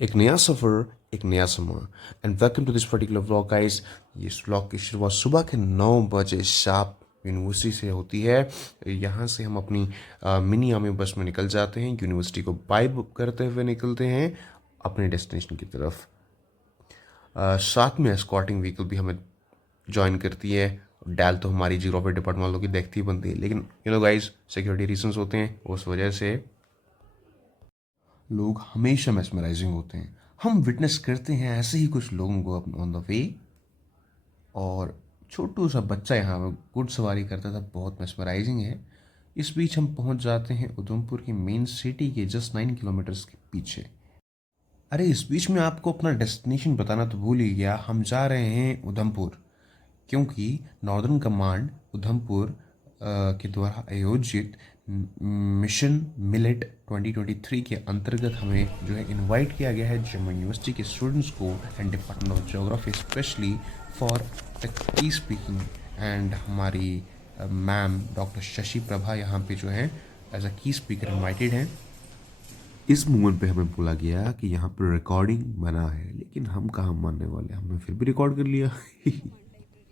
एक नया सफ़र, एक नया समा and welcome to this particular vlog guys. ये व्लॉग की शुरुआत सुबह के 9 बजे शार्प यूनिवर्सिटी से होती है। यहाँ से हम अपनी मिनी आर्मी बस में निकल जाते हैं, यूनिवर्सिटी को बाय करते हुए निकलते हैं अपने डेस्टिनेशन की तरफ। साथ में एस्कॉर्टिंग व्हीकल भी हमें ज्वाइन करती है। डैल तो हमारी जियोग्राफी डिपार्टमेंट वालों की देखती ही बनती है, लेकिन गाइस सिक्योरिटी रीजंस होते हैं, उस वजह से लोग हमेशा मेस्मराइजिंग होते हैं। हम विटनेस करते हैं ऐसे ही कुछ लोगों को ऑन द वे, और छोटू सा बच्चा यहाँ गुड सवारी करता था, बहुत मेस्मराइजिंग है। इस बीच हम पहुँच जाते हैं उधमपुर की मेन सिटी के जस्ट 9 किलोमीटर्स के पीछे। अरे इस बीच में आपको अपना डेस्टिनेशन बताना तो भूल ही गया, हम जा रहे हैं उधमपुर, क्योंकि नॉर्दर्न कमांड उधमपुर के द्वारा आयोजित मिशन मिलेट 2023 के अंतर्गत हमें जो है इनवाइट किया गया है जम्मू यूनिवर्सिटी के स्टूडेंट्स को and department of geography specially for the key speaking. And हमारी मैम डॉक्टर शशि प्रभा यहाँ पे जो है एज अ की स्पीकर इनवाइटेड हैं। इस मोमेंट पे हमें बोला गया कि यहाँ पर रिकॉर्डिंग मना है, लेकिन हम कहाँ मानने वाले, हमने फिर भी रिकॉर्ड कर लिया।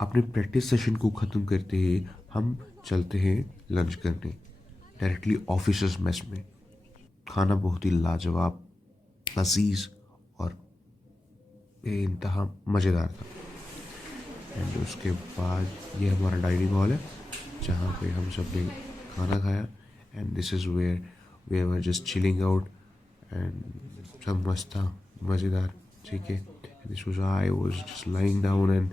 अपने प्रैक्टिस सेशन को ख़त्म करते ही हम चलते हैं लंच करने डायरेक्टली ऑफिसर्स मेस में। खाना बहुत ही लाजवाब, लजीज और बेइंतहा मज़ेदार था। एंड उसके बाद ये हमारा डाइनिंग हॉल है जहाँ पे हम सब ने खाना खाया। And this is where we were just chilling out and सब मस्त था, मज़ेदार। ठीक है, this was I was just lying down and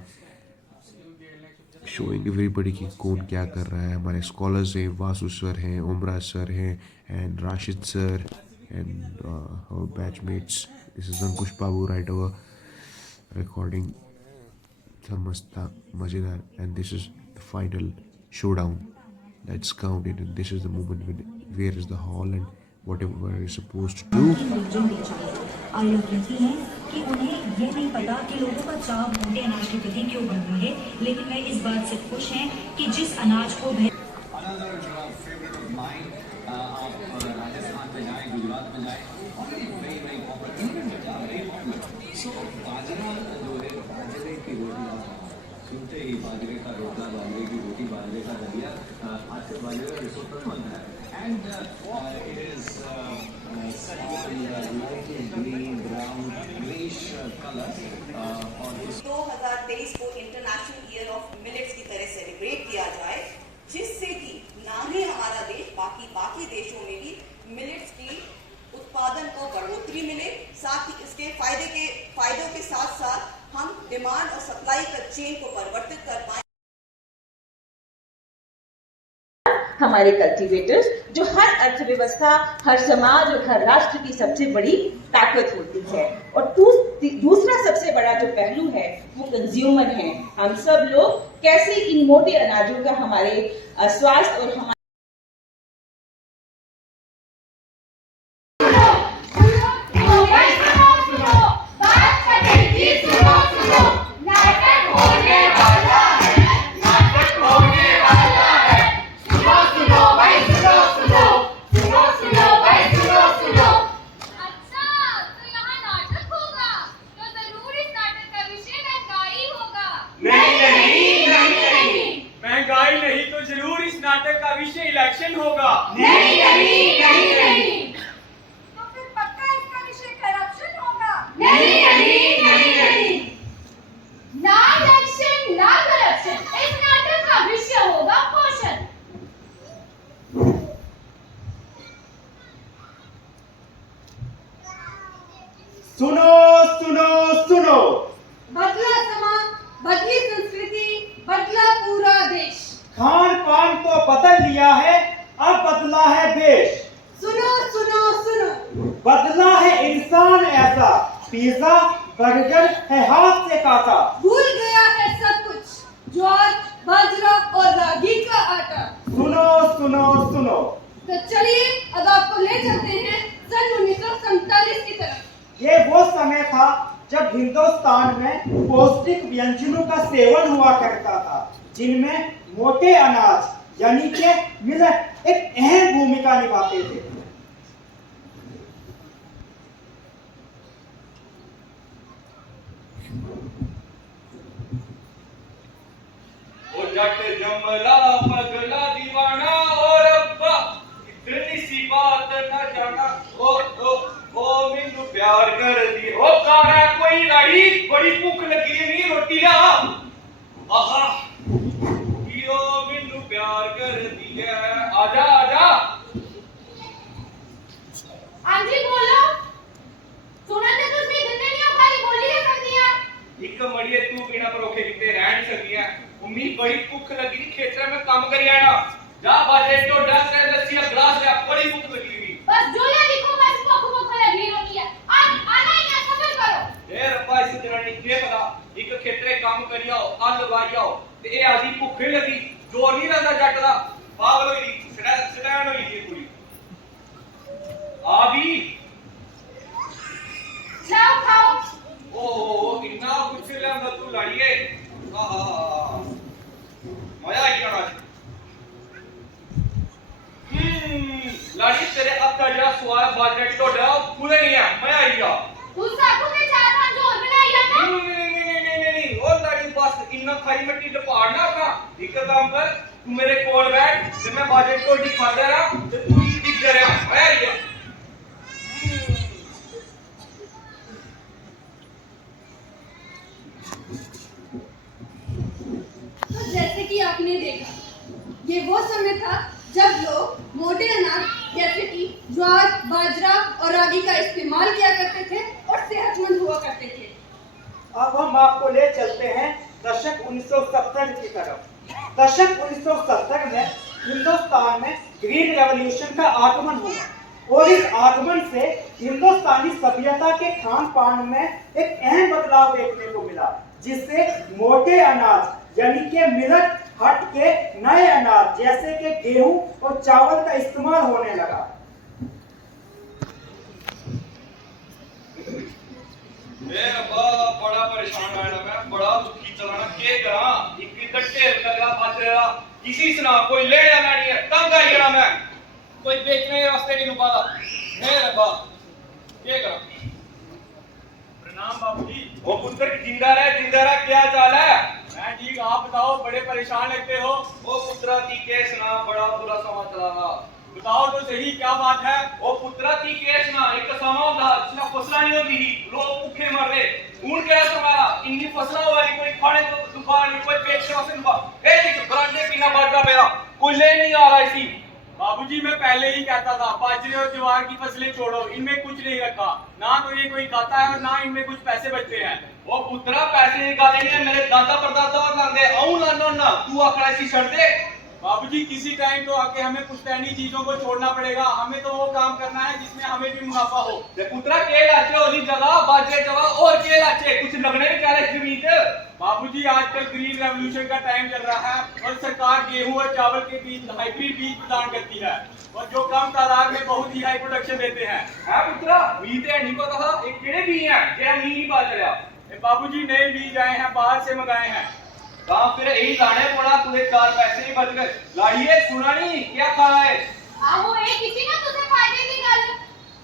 showing everybody कि कौन क्या कर रहा है। हमारे स्कॉलर्स हैं, वासु सर हैं, उमरा सर हैं and Rashid sir and batchmates. This is Ankush Babu right over recording. सब मस्त था, मज़ेदार। And this is the final showdown, let's count it. This is the moment where is the hall and whatever is suppose to do. और लोग कहती हैं कि उन्हें यह नहीं पता कि लोगों का चाव मोटे अनाज के प्रति क्यों बढ़ रहा है, लेकिन वे इस बात से खुश हैं कि जिस अनाज को सुनते ही बाजरे का रोटला, बाजरे की रोटी, बाजरे का दलिया, आजकल बाजरे का रिसोटो बनता है। And it is green brown greyish colour. और 2023 को इंटरनेशनल ईयर ऑफ मिलेट्स की तरह सेलिब्रेट किया जाए, जिससे कि ना ही हमारा देश बाकी देशों में भी मिलेट्स की उत्पादन को बढ़ोतरी मिले, साथ ही इसके फायदों के साथ साथ हम डिमांड और सप्लाई का चेन को परिवर्तित कर पाए। हमारे कल्टीवेटर्स जो हर अर्थव्यवस्था, हर समाज और हर राष्ट्र की सबसे बड़ी ताकत होती है। और दूसरा सबसे बड़ा जो पहलू है वो कंज्यूमर है। हम सब लोग कैसे इन मोटे अनाजों का हमारे स्वास्थ्य और हमारे नाटक का विषय इलेक्शन होगा। नहीं नहीं नहीं नहीं। तो फिर पक्का इसका विषय करप्शन होगा। नहीं नहीं नहीं नहीं। ना इलेक्शन ना करप्शन, इस नाटक का विषय होगा पोषण। सुनो सुनो सुनो, बदला समाज, बदली संस्कृति, बदला पूरा देश। खान पान तो बदल लिया है, अब बदला है देश। सुनो सुनो सुनो, बदला है इंसान ऐसा, पिज्जा बर्गर है हाथ से काटा। भूल गया है सब कुछ, ज्वार बाजरा और रागी का आटा। सुनो सुनो सुनो, तो चलिए अब आपको ले चलते हैं सन 1947 की तरफ। ये वो समय था जब हिंदुस्तान में पौष्टिक व्यंजनों का सेवन हुआ करता था, जिनमें मोटे अनाज यानी कि मिलेट एक अहम भूमिका निभाते थे। ओ जट जमला पगला दीवाना और अब्बा इतनी सी बात न जाना ओ मैनू प्यार कर दी ओ कारा कोई लड़ी बड़ी भूख लगी है नहीं रोटी ला आहा यो मैनू प्यार कर दी है आजा आजा हाँ जी बोलो सुना तो तुसी दिंदे नहीं हो खाली बोली रह सकदी हैं एक मड़िए तू बिना परोखे किते रह नहीं सकती है उम्मी बड़ी भूख लगी थी खेतर में काम करी आना जा बाजे तो डस रे लस्सी का ग्लास ले बड़ी भूख लगी थी बस जोया लिखो बस भूख लगी होती है आना ही ना सबर करो ए रब्बा इस जनानी के पता एक खेतरे काम करी आओ आ लगाई आओ ते ए आदी भूखे लगी जोर नहीं रहंदा जट दा पागल होई सड़ैन होई दी पूरी आ भी जाओ खाओ ओ इतना कुछ ले तू लाड़िए आहा मजा आई जाना लाड़ी तेरे अब का जरा स्वाद बाजरे टोड़ा पूरे नहीं है मजा आई गया तू साकू के 4-5 और बनाई है ना नहीं ओ लाड़ी बस इतना खाई मिट्टी द पहाड़ना अपना एक काम कर तू मेरे कोल बैठ ते मैं बाजरे टोड़ी खा दे रहा ते तू ही दिख रहा मजा आई गया तो जैसे कि आपने देखा ये वो समय था जब लोग मोटे अनाज जैसे कि ज्वार बाजरा और रागी का इस्तेमाल किया करते थे और सेहतमंद हुआ करते थे। अब हम आपको ले चलते हैं दशक 1970 की तरफ। दशक 1970 में हिंदुस्तान में ग्रीन रेवोल्यूशन का आगमन हुआ और इस आगमन से हिंदुस्तानी सभ्यता के खान पान में एक अहम बदलाव देखने को मिला, जिससे मोटे अनाज यानी कि मिलेट हट के नए अनाज जैसे कि गेहूं और चावल का इस्तेमाल होने लगा। बड़ा परेशान आया मैं, बड़ा दुखी चलाना के करा एक ढेर लगा बाजरा किसी सुना कोई ले जाना नहीं है तंग आई गया मैं कोई बेचने के रास्ते नहीं रुका था हे रब्बा के करा प्रणाम बाबूजी। ओ पुत्र जिंदा रह क्या चाल है? मैं ठीक, आप बताओ बड़े परेशान लगते हो। ओ पुत्रा ती के सुना बड़ा बुरा समा चला बताओ तो सही क्या बात है। ओ पुत्रा ती के सुना एक समा होता जिसना फसला नहीं होती ही लोग भूखे मर रहे ऊन क्या समाया इन्नी फसला वाली कोई खाने तो दुकान नहीं कोई पेट से वसन बा ए देख ब्रांडे पीना बाजरा मेरा कोई ले नहीं आ रहा इसी। बाबूजी मैं पहले ही कहता था बाजरे और ज्वार की फसलें छोड़ो, इनमें कुछ नहीं रखा, ना तो ये कोई खाता है और ना इनमें कुछ पैसे बचते हैं। वो पुत्रा पैसे निकालेंगे मेरे दादा परदादा और लांदे आऊं लानो ना तू आखड़ा इसी छड़ दे। बाबूजी किसी टाइम तो आके हमें पुश्तैनी चीजों को छोड़ना पड़ेगा, हमें तो वो काम करना है जिसमें हमें भी मुनाफा हो। ते पुत्रा के लाचे ओली जगह बाजरे जगह और के लाचे कुछ लगने में क्या है जमीन। बाबूजी आजकल ग्रीन रेवोल्यूशन का टाइम चल रहा है और सरकार गेहूं और चावल के बीज हाइब्रिड बीज प्रदान करती है और जो कम तादाद में बहुत ही हाई प्रोडक्शन देते हैं। है पुत्रा बीज ते नहीं पता था एक केड़े बीज हैं जेड़ा मी नहीं पता चला। बाबूजी नए बीज आए हैं, बाहर से मंगाए हैं। कहां फिर यही लाने पड़ा तुझे 4 पैसे ही बच गए। लाड़िए सुना नहीं क्या खाना है? आहो ए किसी ने तुझे फायदे की गल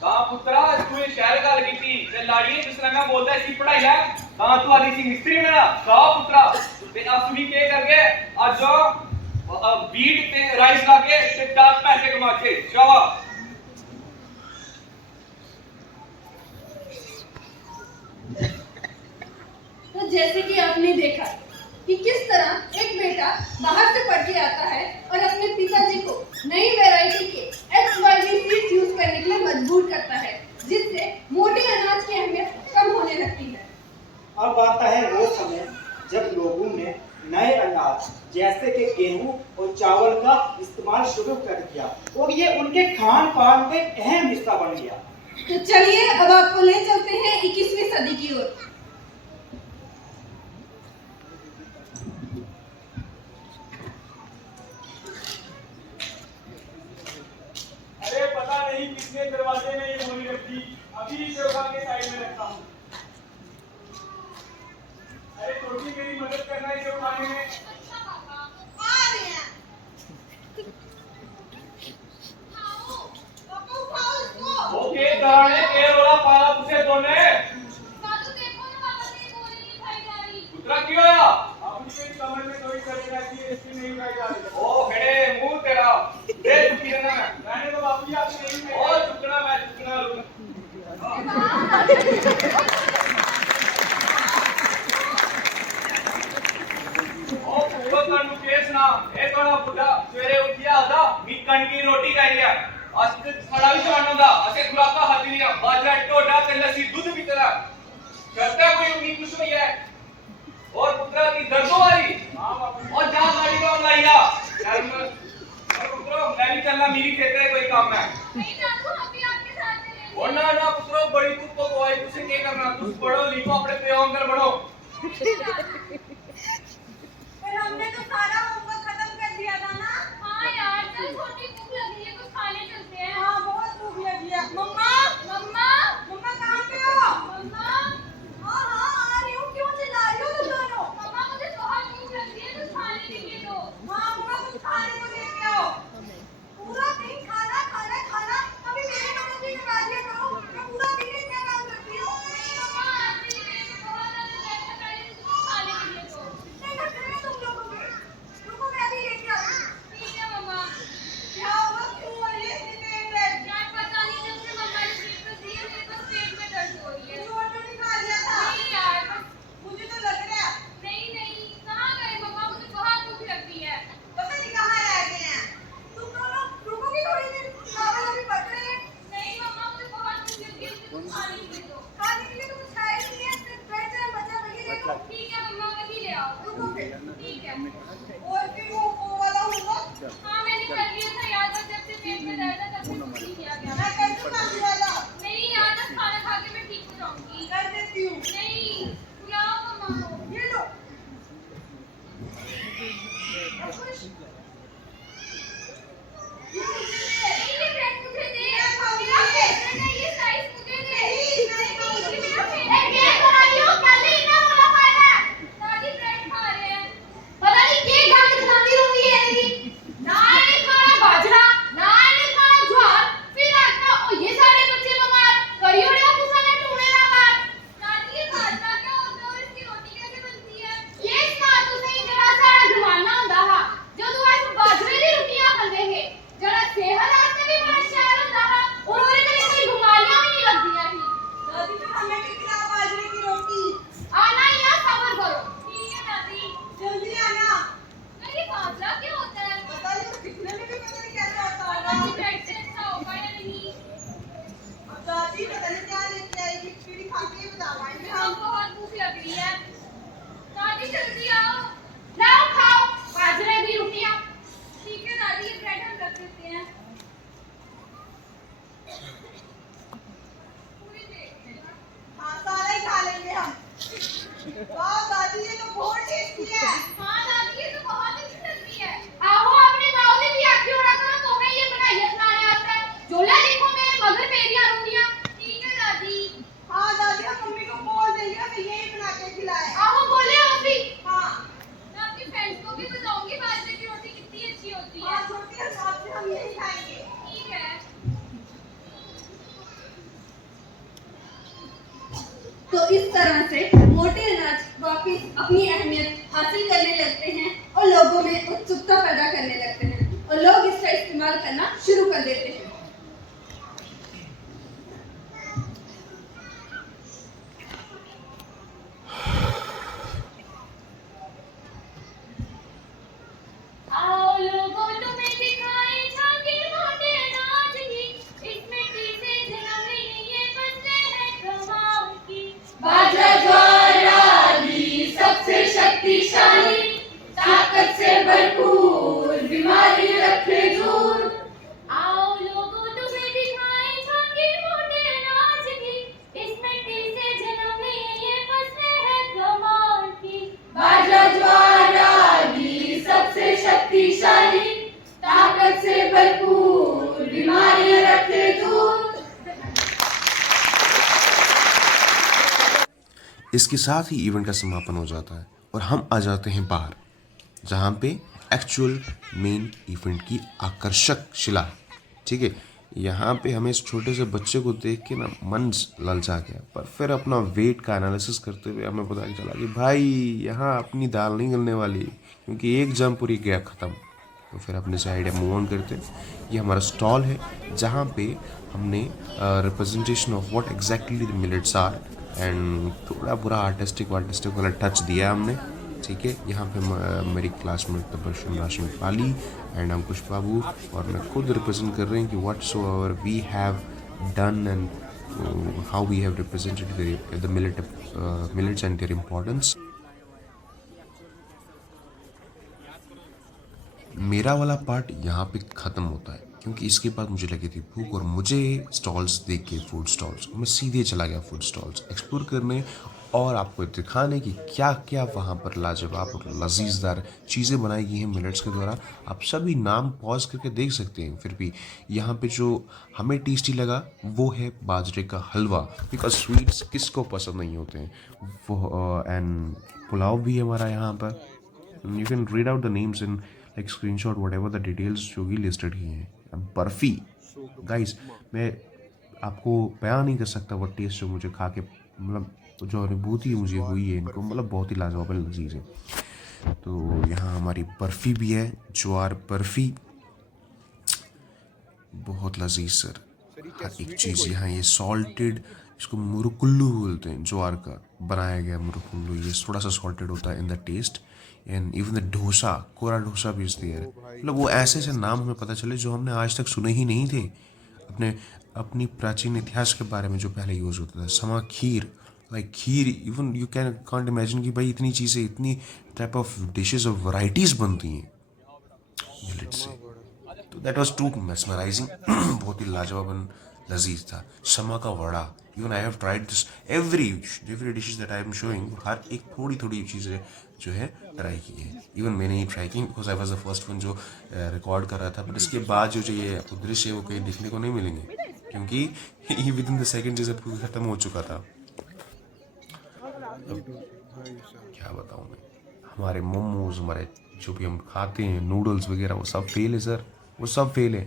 कहां पुत्रा तू शहर गल कीती ते लाड़िए जिसने मैं बोलदा इसी पढ़ाई है कहां तू आदी सी मिस्त्री मेरा कहा पुत्रा ते असुनी के करके आज बीट ते राइस लाके ते 4 पैसे कमा के शाबाश। तो जैसे कि आपने देखा कि किस तरह एक बेटा बाहर से पढ़ के आता है और अपने पिताजी को नई वैरायटी के XYZ सीड्स यूज करने के लिए मजबूर करता है, जिससे मोटे अनाज की अहमियत कम होने लगती है। अब आता है वो समय जब लोगों ने नए अनाज जैसे कि गेहूं और चावल का इस्तेमाल शुरू कर दिया और ये उनके खान पान का एक अहम हिस्सा बन गया। तो चलिए अब आपको ले चलते हैं 21वीं सदी की ओर। अरे पता नहीं किसने दरवाजे में ये बोली रखी, अभी इसे उठा के साइड में रखता हूँ। अरे छोटी मेरी मदद करना इसे उठाने में। ओके कराने के रोला पाला तुझे दोने ਉਹ ਤੁਹਾਨੂੰ ਕੇਸ ਨਾ ਇਹ ਤੁਹਾਡਾ ਬੁੱਢਾ ਸਵੇਰੇ ਉੱਠਿਆ ਆਦਾ ਵੀ ਕਣਕ ਦੀ ਰੋਟੀ ਖਾਈ ਆ ਅੱਜ ਤੇ ਸਾਡਾ ਵੀ ਜਵਾਨ ਹੁੰਦਾ ਅਸੀਂ ਖੁਰਾਕਾਂ ਹਾਜ਼ਰੀਆਂ ਬਾਜਰਾ ਢੋਡਾ ਤੇ ਲੱਸੀ ਦੁੱਧ ਵੀ ਤੇਰਾ करता कोई उम्मीद कुछ नहीं है और पुत्रा की दर्दों वाली और जहाँ गाड़ी का लाइया पुत्रो मैं भी चलना मेरी खेत है कोई काम है नहीं दादू हम भी आपके साथ चलेंगे और ना पुत्रो बड़ी तू तो कोई तुझे क्या करना तू पढ़ो लिखो अपने पे अंदर बढ़ो पर हमने तो सारा होमवर्क खत्म कर दिया था ना हाँ यार चल छोटी भूख लगी है कुछ खाने चलते हैं हाँ बहुत भूख लगी है मम्मा मम्मा मम्मा कहाँ पे हो मम्मा हाँ आ रही हूँ क्यों चिल्ला रही हो तुम दोनों मम्मा मुझे बहुत भूख लगी है कुछ खाने के लिए दो हाँ मम्मा कुछ खाने को लेके आओ पूरा दिन खाना खाना खाना कभी मेरे कपड़ों की लगा दिया करो मैं पूरा दिन इतना काम करती हूँ मम्मा आज भी मेरे बहुत ज्यादा खाने के लिए दो नहीं करते हैं तुम लोगों के रुको मैं अभी लेके आती हूँ ठीक है मम्मा क्या हुआ क्यों हो रही है इतनी पेट में यार पता नहीं जब से मम्मा ने पेट में दी है मेरे को पेट में दर्द हो रही है जोर तो निकाल लिया था नहीं यार मुझे तो लग रहा है नहीं कहाँ गए मम्मा मुझे बहुत भूख लगती है पता नहीं कहाँ रह गए हैं तुम दोनों रुकोगी थोड़ी देर चावल अभी पक रहे हैं नहीं मम्मा मुझे बहुत भूख लगी है मुझे कुछ खाने के लिए दो खाने के लिए तो कुछ खाया ही नहीं है सिर्फ ब्रेड जैम बचा वही ले लो ठीक है मम्मा वही ले आओ रुको फिर ठीक है और फिर वो वाला होगा हाँ मैंने कर लिया था याद है जब से पेट में दर्द है तब से कुछ नहीं किया गया मैं कर दूंगा ये वाला नहीं यार बस खाना खा के मैं ठीक हो जाऊंगी कर देती हूँ नहीं बुलाओ मम्मा को ये लो ये ब्रेड मुझे दे मेरा फेवरेट है ये साइज मुझे दे नहीं मेरा फेवरेट क्या बना रही हो कल ही ना बोला पाया दादी ब्रेड खा रहे हैं पता नहीं क्या गंद खाती रहती है इनकी ना ये खाना बाजरा ना ये खाना ज्वार फिर आटा ओ ये सारे बच्चे बीमार करियोड़िया गुस्सा में टूने ना मार दादी ये बाजरा क्या होता है और इसकी रोटी कैसे बनती है ये इसका तो सही जरा सारा जमाना ਹੁੰਦਾ ਹਾ ਜਦੋਂ ਅਸੀਂ ਬਾਜਰੇ ਦੀ ਰੋਟੀਆਂ ਖਾਂਦੇ ਹੈ जरा सेहत वास्ते भी बड़ा शहर होता है और ਉਹਦੇ ਨਾਲ कोई बीमारियां भी नहीं लगदियां ही दादी फिर हमें भी खिलाओ बाजरे की रोटी आना ही ना सब्र करो ठीक है दादी जल्दी आना अरे बाजरा क्या होता है पता नहीं दिखने में भी पता नहीं कैसा होता होगा ब्रेड से अच्छा होगा या नहीं अब दादी पता नहीं क्या लेके आएगी फिर खा के बतावाएंगे हम बहुत भूख लग रही है दादी जल्दी आओ लाओ खाओ बाजरे की रोटियां ठीक है दादी ये ब्रेड हम रख देते हैं हाँ सारा ही खा लेंगे हम वाह दादी ये तो बहुत टेस्टी है हाँ दादी ये तो बहुत अच्छी लगती है आओ अपने गाँव में भी आके होना करो तो मैं ये बनाइए खाने वास्ते जोला देखो मेरे मगर मेरी रोटियां ठीक है दादी हाँ दादी हम मम्मी को बोल देंगे हमें यही बना के खिलाए आओ बोले आप भी हाँ मैं अपनी फ्रेंड्स को भी बताऊंगी बाजरे की रोटी कितनी अच्छी होती है छोटी और साथ में हम यही खाएंगे ठीक है तो इस तरह से मोटे अनाज वापिस अपनी अहमियत हासिल करने लगते हैं और लोगों में उत्सुकता पैदा करने लगते हैं और लोग इसका इस्तेमाल करना शुरू कर देते हैं आओ लोगों तुम्हें दिखाए झांकी मोटे अनाज की इस मिट्टी से जन्म लिए ये बंदे हैं कमाल की बाजरा ज्वार रागी सबसे शक्तिशाली ताकत से भरपूर बीमारी रखे दूर आओ लोगों तुम्हें दिखाए झांकी मोटे अनाज की इस मिट्टी से जन्म लिए ये बंदे हैं कमाल की बाजरा ज्वार रागी सबसे शक्तिशाली ताकत से भरपूर बीमारियां रखे दूर इसके साथ ही इवेंट का समापन हो जाता है और हम आ जाते हैं बाहर जहाँ पे एक्चुअल मेन इवेंट की आकर्षक शिला है। ठीक है, यहाँ पे हमें इस छोटे से बच्चे को देख के ना मन ललचा गया, पर फिर अपना वेट का एनालिसिस करते हुए हमें पता चला कि भाई यहाँ अपनी दाल नहीं गलने वाली, क्योंकि एक जंप पूरी गया ख़त्म। तो फिर अपने से आइडिया मूव ऑन करते। ये हमारा स्टॉल है जहाँ पे हमने representation of what exactly the millets are and थोड़ा पूरा आर्टिस्टिक वाला टच दिया हमने, ठीक है। यहाँ पे मेरी क्लासमेट तबस्सुम राशिद पाली एंड अंकुश बाबू और मैं खुद रिप्रेजेंट कर रहे हैं कि what's over we have done and how we have represented the millets and their importance. मेरा वाला पार्ट यहाँ पे ख़त्म होता है क्योंकि इसके बाद मुझे लगी थी भूख और मुझे स्टॉल्स देख के, फूड स्टॉल्स, मैं सीधे चला गया फूड स्टॉल्स एक्सप्लोर करने और आपको दिखाने की क्या क्या वहाँ पर लाजवाब और लजीजदार चीज़ें बनाई गई हैं मिलेट्स के द्वारा। आप सभी नाम पॉज करके देख सकते हैं। फिर भी यहाँ पे जो हमें टेस्टी लगा वो है बाजरे का हलवा, बिकॉज स्वीट्स किसको पसंद नहीं होते हैं वो। एंड पुलाव भी हमारा यहाँ पर, you can read out the names in like screenshot whatever the details जो भी लिस्टेड ही हैं। बर्फ़ी गाइस, मैं आपको बयान नहीं कर सकता वो टेस्ट जो मुझे खा के मतलब जो अनुभूति मुझे हुई है इनको, मतलब बहुत ही लाजवाब लजीज है। तो यहाँ हमारी बर्फ़ी भी है, ज्वार बर्फ़ी, बहुत लजीज सर। हर एक चीज़ यहाँ ये सॉल्टेड, इसको मुरुकुल्लू बोलते हैं, ज्वार का बनाया गया मुरुकुल्लू, ये थोड़ा सा सॉल्टेड होता है in the taste. And even the dosa, कोरा डोसा भी इस दिया है, मतलब वो ऐसे ऐसे नाम हमें पता चले जो हमने आज तक सुने ही नहीं थे अपनी प्राचीन इतिहास के बारे में जो पहले यूज़ होता था। समा खीर, like kheer, even you can't imagine कि भाई इतनी चीज़ें, इतनी टाइप ऑफ डिशेस और वैरायटीज़ बनती हैं मिलेट से। तो दैट वाज टू मेस्मराइजिंग, बहुत ही लाजवाब एंड लजीज था। समा का वड़ा, even I have tried this every dishes that I am showing, हर एक थोड़ी थोड़ी चीज़ें जो है ट्राई की है। इवन मैंने ही ट्राई की because I was the first one जो रिकॉर्ड कर रहा था। बट इसके बाद जो ये दृश्य है वो कहीं दिखने को नहीं मिलेंगे क्योंकि विद इन द सेकेंड जैसे ख़त्म हो चुका था। अब क्या बताऊँ मैं, हमारे मोमोज, हमारे जो भी हम खाते हैं नूडल्स वगैरह, वो सब फेल है सर, वो सब फेल है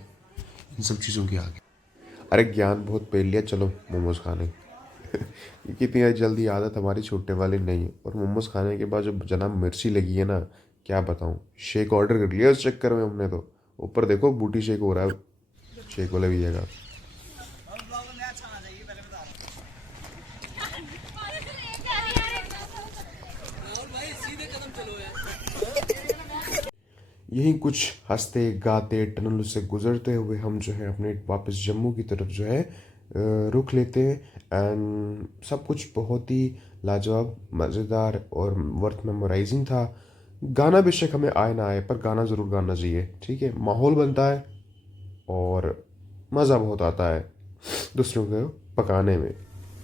इन सब चीज़ों के आगे। अरे ज्ञान बहुत पेल लिया, चलो मोमोज खाने क्योंकि इतनी जल्दी आदत हमारी छूटने वाली नहीं है। और मोमोज खाने के बाद जो जनाब मिर्ची लगी है ना, क्या बताऊँ, शेक ऑर्डर कर लिया उस चक्कर में हमने। तो ऊपर देखो बूटी शेक हो रहा है शेक वाले भी जगह। यहीं कुछ हंसते गाते टनल से गुजरते हुए हम जो है अपने वापस जम्मू की तरफ जो है रुख लेते हैं। एंड सब कुछ बहुत ही लाजवाब, मज़ेदार और वर्थ मेमोराइजिंग था। गाना बेशक हमें आए ना आए, पर गाना ज़रूर गाना चाहिए, ठीक है। माहौल बनता है और मज़ा बहुत आता है दूसरों को पकाने में,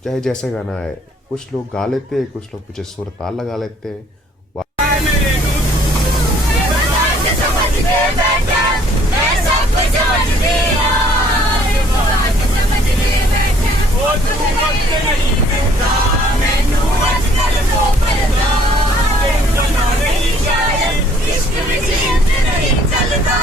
चाहे जैसा गाना आए। कुछ लोग गा लेते हैं, कुछ लोग पीछे सुर ताल लगा लेते हैं। नहीं चलता